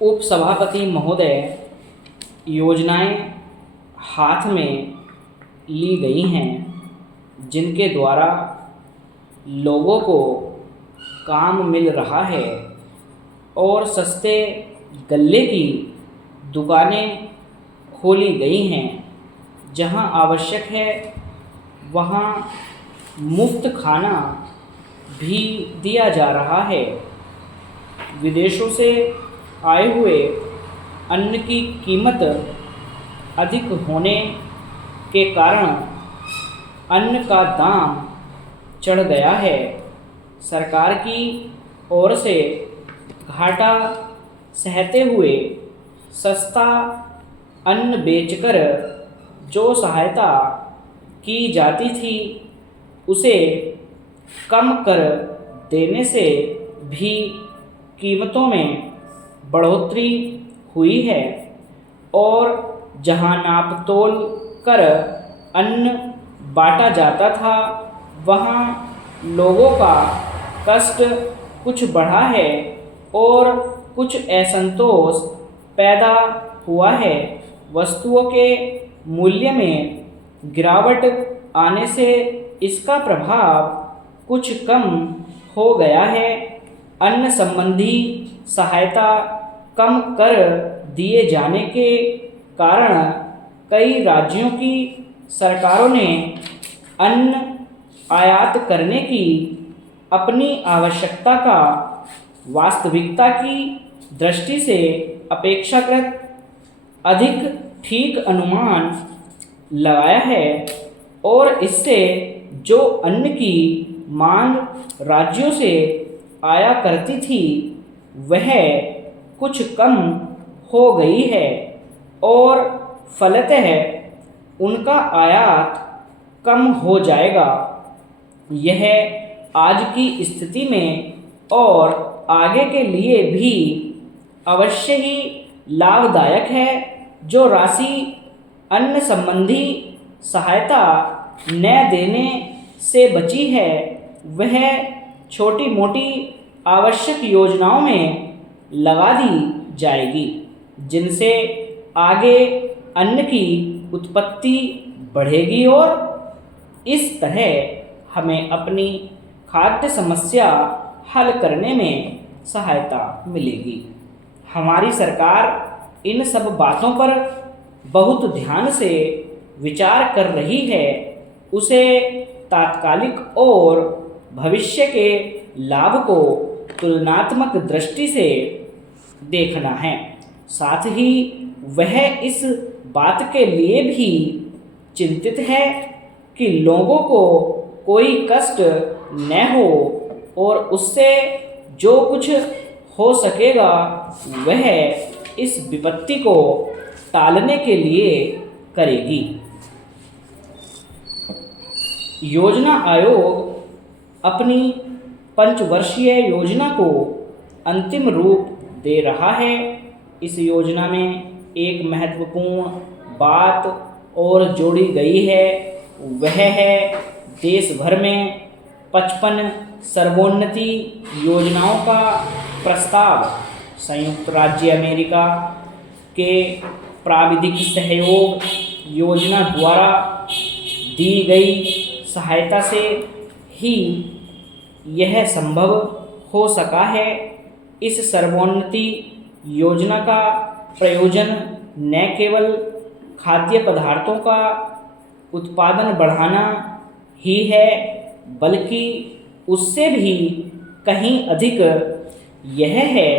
उपसभापति महोदय, योजनाएं हाथ में ली गई हैं जिनके द्वारा लोगों को काम मिल रहा है और सस्ते गल्ले की दुकानें खोली गई हैं। जहां आवश्यक है वहां मुफ्त खाना भी दिया जा रहा है। विदेशों से आए हुए अन्न की कीमत अधिक होने के कारण अन्न का दाम चढ़ गया है। सरकार की ओर से घाटा सहते हुए सस्ता अन्न बेचकर जो सहायता की जाती थी उसे कम कर देने से भी कीमतों में बढ़ोतरी हुई है और जहां नाप तोल कर अन्न बांटा जाता था वहां लोगों का कष्ट कुछ बढ़ा है और कुछ असंतोष पैदा हुआ है। वस्तुओं के मूल्य में गिरावट आने से इसका प्रभाव कुछ कम हो गया है। अन्न संबंधी सहायता कम कर दिए जाने के कारण कई राज्यों की सरकारों ने अन्न आयात करने की अपनी आवश्यकता का वास्तविकता की दृष्टि से अपेक्षाकृत अधिक ठीक अनुमान लगाया है और इससे जो अन्न की मांग राज्यों से आया करती थी वह कुछ कम हो गई है और फलतः उनका आयात कम हो जाएगा। यह आज की स्थिति में और आगे के लिए भी अवश्य ही लाभदायक है। जो राशि अन्न संबंधी सहायता न देने से बची है वह छोटी मोटी आवश्यक योजनाओं में लगा दी जाएगी जिनसे आगे अन्न की उत्पत्ति बढ़ेगी और इस तरह हमें अपनी खाद्य समस्या हल करने में सहायता मिलेगी। हमारी सरकार इन सब बातों पर बहुत ध्यान से विचार कर रही है। उसे तात्कालिक और भविष्य के लाभ को तुलनात्मक दृष्टि से देखना है। साथ ही वह इस बात के लिए भी चिंतित है कि लोगों को कोई कष्ट न हो और उससे जो कुछ हो सकेगा वह इस विपत्ति को टालने के लिए करेगी। योजना आयोग अपनी पंचवर्षीय योजना को अंतिम रूप दे रहा है। इस योजना में एक महत्वपूर्ण बात और जोड़ी गई है, वह है देश भर में 55 सर्वोन्नति योजनाओं का प्रस्ताव संयुक्त राज्य अमेरिका के प्राविधिक सहयोग योजना द्वारा दी गई सहायता से ही यह संभव हो सका है। इस सर्वोन्नति योजना का प्रयोजन न केवल खाद्य पदार्थों का उत्पादन बढ़ाना ही है बल्कि उससे भी कहीं अधिक यह है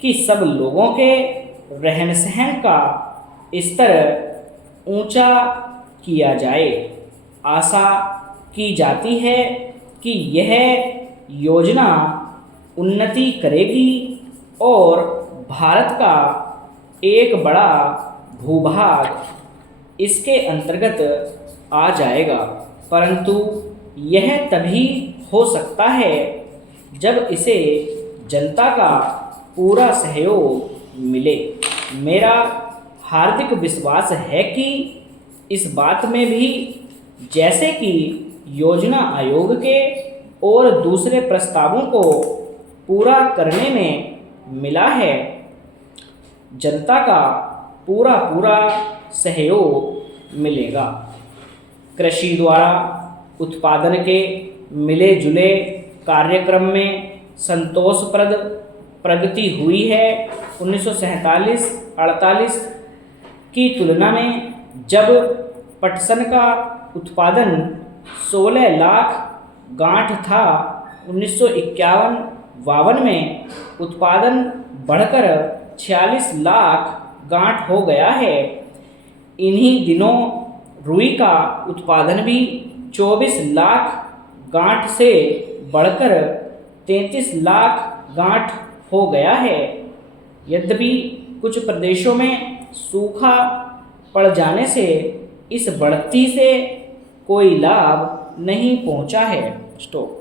कि सब लोगों के रहन सहन का स्तर ऊंचा किया जाए। आशा की जाती है कि यह योजना उन्नति करेगी और भारत का एक बड़ा भूभाग इसके अंतर्गत आ जाएगा, परंतु यह तभी हो सकता है जब इसे जनता का पूरा सहयोग मिले। मेरा हार्दिक विश्वास है कि इस बात में भी जैसे कि योजना आयोग के और दूसरे प्रस्तावों को पूरा करने में मिला है, जनता का पूरा पूरा सहयोग मिलेगा। कृषि द्वारा उत्पादन के मिले जुले कार्यक्रम में संतोषप्रद प्रगति हुई है। 1947-48 की तुलना में जब पटसन का उत्पादन 16 लाख गांठ था, 1951-52 में उत्पादन बढ़कर 46 लाख गांठ हो गया है। इन्हीं दिनों रुई का उत्पादन भी 24 लाख गांठ से बढ़कर 33 लाख गांठ हो गया है। यद्यपि कुछ प्रदेशों में सूखा पड़ जाने से इस बढ़ती से कोई लाभ नहीं पहुंचा है। स्टॉप।